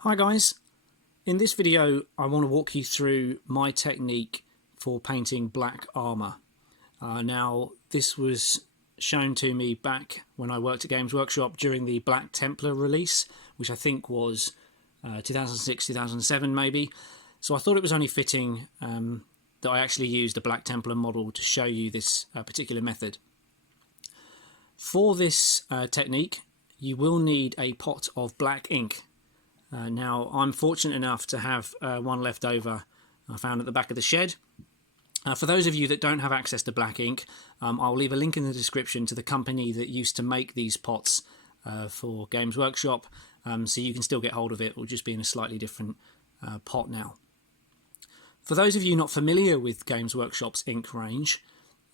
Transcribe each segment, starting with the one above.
Hi guys, in this video I want to walk you through my technique for painting black armour. Now this was shown to me back when I worked at Games Workshop during the Black Templar release, which I think was 2006-2007 maybe. So I thought it was only fitting that I actually used a Black Templar model to show you this particular method. For this technique you will need a pot of black ink. Now I'm fortunate enough to have one left over I found at the back of the shed. For those of you that don't have access to black ink, I'll leave a link in the description to the company that used to make these pots for Games Workshop, so you can still get hold of it. It will just be in a slightly different pot now. For those of you not familiar with Games Workshop's ink range,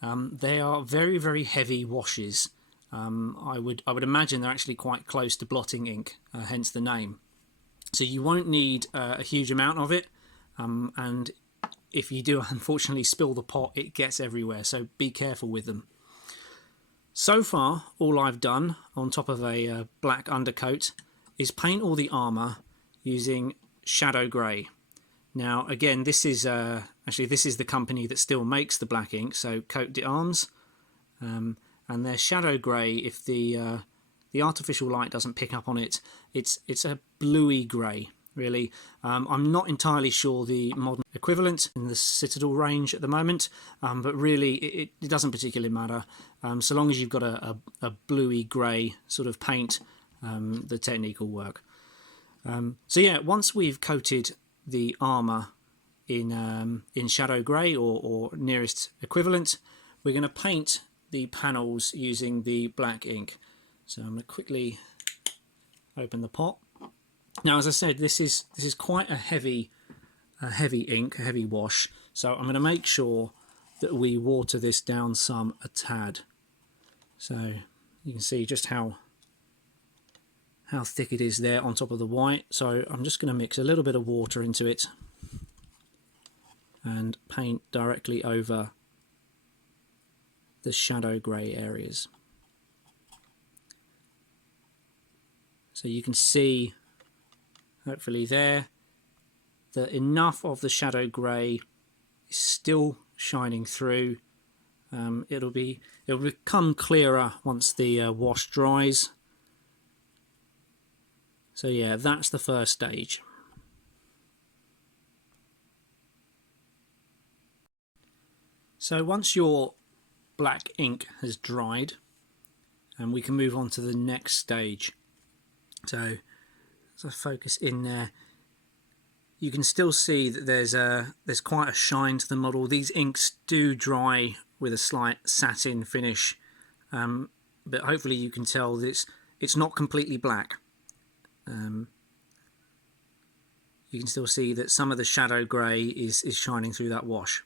they are very, very heavy washes. I would imagine they're actually quite close to blotting ink, hence the name. So you won't need a huge amount of it, and if you do unfortunately spill the pot, it gets everywhere, so be careful with them. So far, all I've done on top of a black undercoat is paint all the armour using shadow grey. Now again, this is the company that still makes the black ink, so Cote d'Arms, and their shadow grey, if the artificial light doesn't pick up on it, it's a bluey grey, really. I'm not entirely sure the modern equivalent in the Citadel range at the moment, but really it doesn't particularly matter. So long as you've got a bluey grey sort of paint, the technique will work. So yeah, once we've coated the armour in shadow grey or nearest equivalent, we're going to paint the panels using the black ink. So I'm going to quickly open the pot. Now, as I said, this is quite a heavy ink, a heavy wash. So I'm going to make sure that we water this down a tad. So you can see just how thick it is there on top of the white. So I'm just going to mix a little bit of water into it and paint directly over the shadow grey areas. So you can see, hopefully there, that enough of the shadow grey is still shining through. It'll become clearer once the wash dries. So yeah, that's the first stage. So once your black ink has dried, and we can move on to the next stage. So as I focus in there, you can still see that there's quite a shine to the model. These inks do dry with a slight satin finish, but hopefully you can tell that it's not completely black. You can still see that some of the shadow grey is shining through that wash.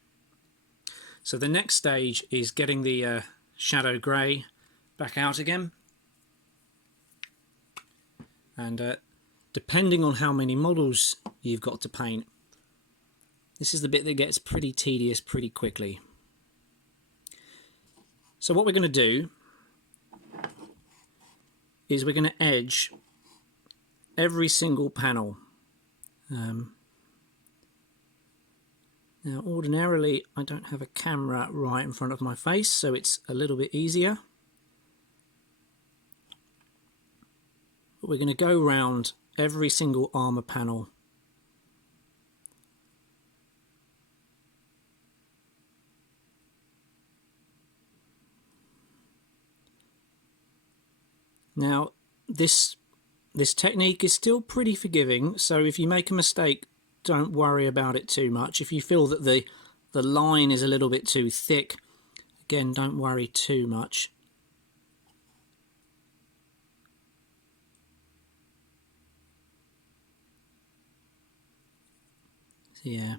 So the next stage is getting the shadow grey back out again. And depending on how many models you've got to paint, this is the bit that gets pretty tedious pretty quickly. So what we're going to do is we're going to edge every single panel. Now ordinarily I don't have a camera right in front of my face, so it's a little bit easier. But we're going to go round every single armour panel. Now this technique is still pretty forgiving, so if you make a mistake, don't worry about it too much. If you feel that the line is a little bit too thick, again, don't worry too much. Yeah,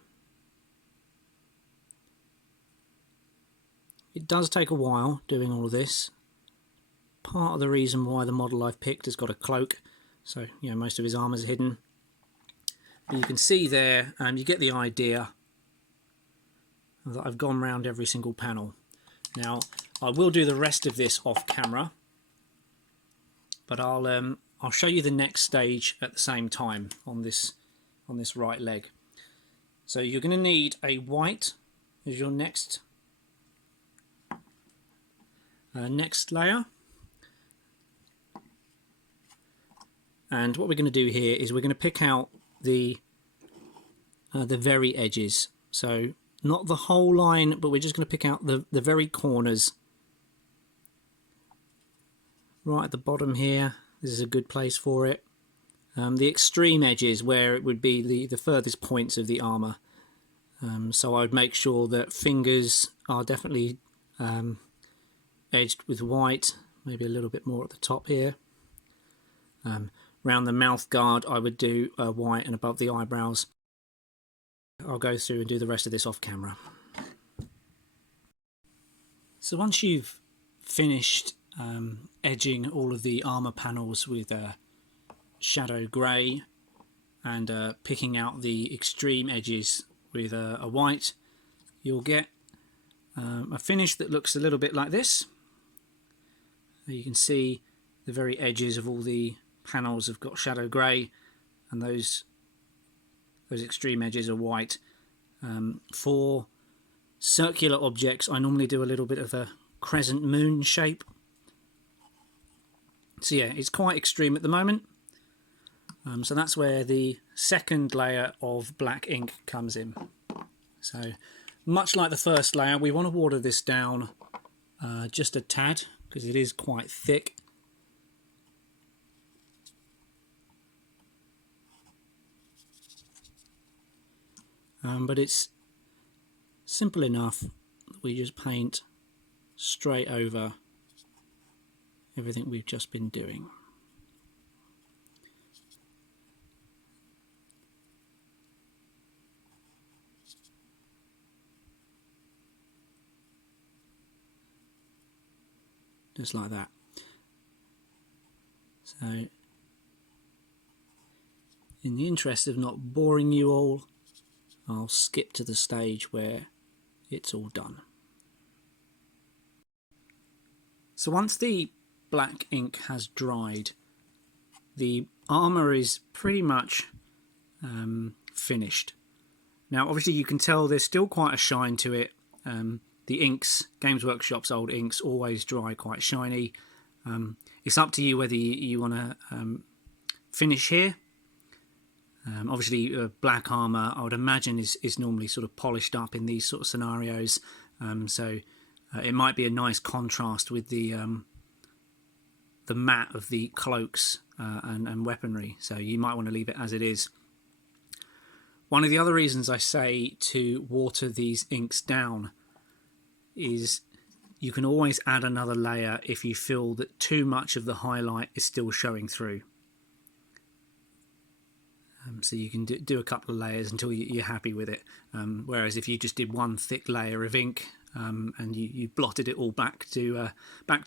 it does take a while doing all of this. Part of the reason why the model I've picked has got a cloak, so you know most of his armour is hidden. But you can see there, you get the idea that I've gone round every single panel. Now I will do the rest of this off camera, but I'll I'll show you the next stage at the same time on this right leg. So you're going to need a white as your next layer. And what we're going to do here is we're going to pick out the very edges. So not the whole line, but we're just going to pick out the very corners. Right at the bottom here, this is a good place for it. The extreme edges where it would be the furthest points of the armour. So I would make sure that fingers are definitely edged with white, maybe a little bit more at the top here. Around the mouth guard I would do white, and above the eyebrows I'll go through and do the rest of this off camera. So once you've finished edging all of the armour panels with shadow grey and picking out the extreme edges with a white, you'll get a finish that looks a little bit like this. You can see the very edges of all the panels have got shadow grey, and those extreme edges are white. For circular objects I normally do a little bit of a crescent moon shape. So yeah, it's quite extreme at the moment. So that's where the second layer of black ink comes in. So much like the first layer, we want to water this down just a tad because it is quite thick. But it's simple enough that we just paint straight over everything we've just been doing. Just like that. So, in the interest of not boring you all, I'll skip to the stage where it's all done. So once the black ink has dried, the armour is pretty much finished. Now obviously you can tell there's still quite a shine to it. The inks, Games Workshop's old inks, always dry quite shiny. It's up to you whether you want to finish here. Obviously black armour I would imagine is normally sort of polished up in these sort of scenarios, so it might be a nice contrast with the matte of the cloaks and weaponry, so you might want to leave it as it is. One of the other reasons I say to water these inks down is you can always add another layer if you feel that too much of the highlight is still showing through. So you can do a couple of layers until you're happy with it. Whereas if you just did one thick layer of ink and you blotted it all back to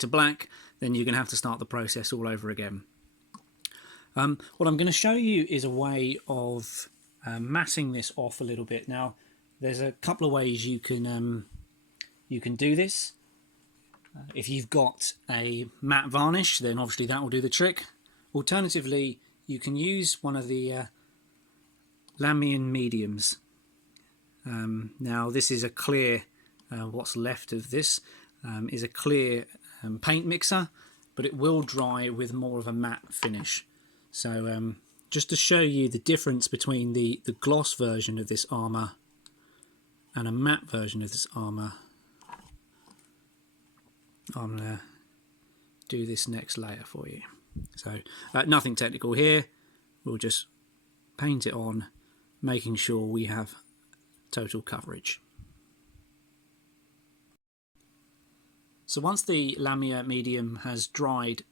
black, then you're going to have to start the process all over again. What I'm going to show you is a way of matting this off a little bit. Now, there's a couple of ways you can do this. If you've got a matte varnish, then obviously that will do the trick. Alternatively, you can use one of the Lahmian mediums. Now this is a clear, what's left of this is a clear paint mixer, but it will dry with more of a matte finish. So just to show you the difference between the gloss version of this armour and a matte version of this armour, I'm going to do this next layer for you. So nothing technical here, we'll just paint it on, making sure we have total coverage. So once the Lahmian medium has dried,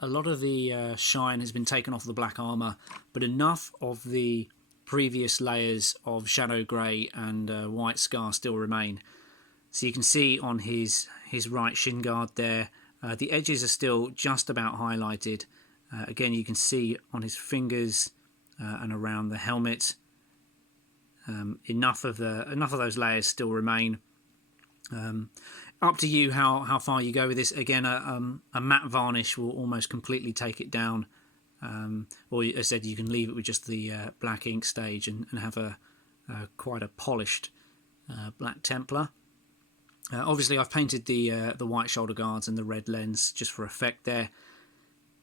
a lot of the shine has been taken off the black armour, but enough of the previous layers of shadow grey and white scar still remain. So you can see on his right shin guard there, the edges are still just about highlighted. Again, you can see on his fingers and around the helmet, enough of those layers still remain. Up to you how far you go with this. Again, a matte varnish will almost completely take it down, or as I said, you can leave it with just the black ink stage and have quite a polished black Templar. Obviously I've painted the white shoulder guards and the red lens just for effect there.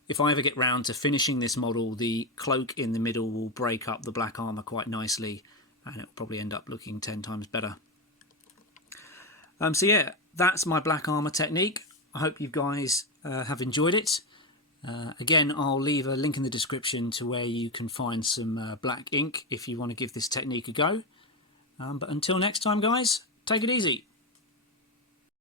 If I ever get round to finishing this model, the cloak in the middle will break up the black armour quite nicely, and it'll probably end up looking 10 times better. So yeah, that's my black armour technique. I hope you guys have enjoyed it. Again, I'll leave a link in the description to where you can find some black ink if you want to give this technique a go. But until next time, guys, take it easy.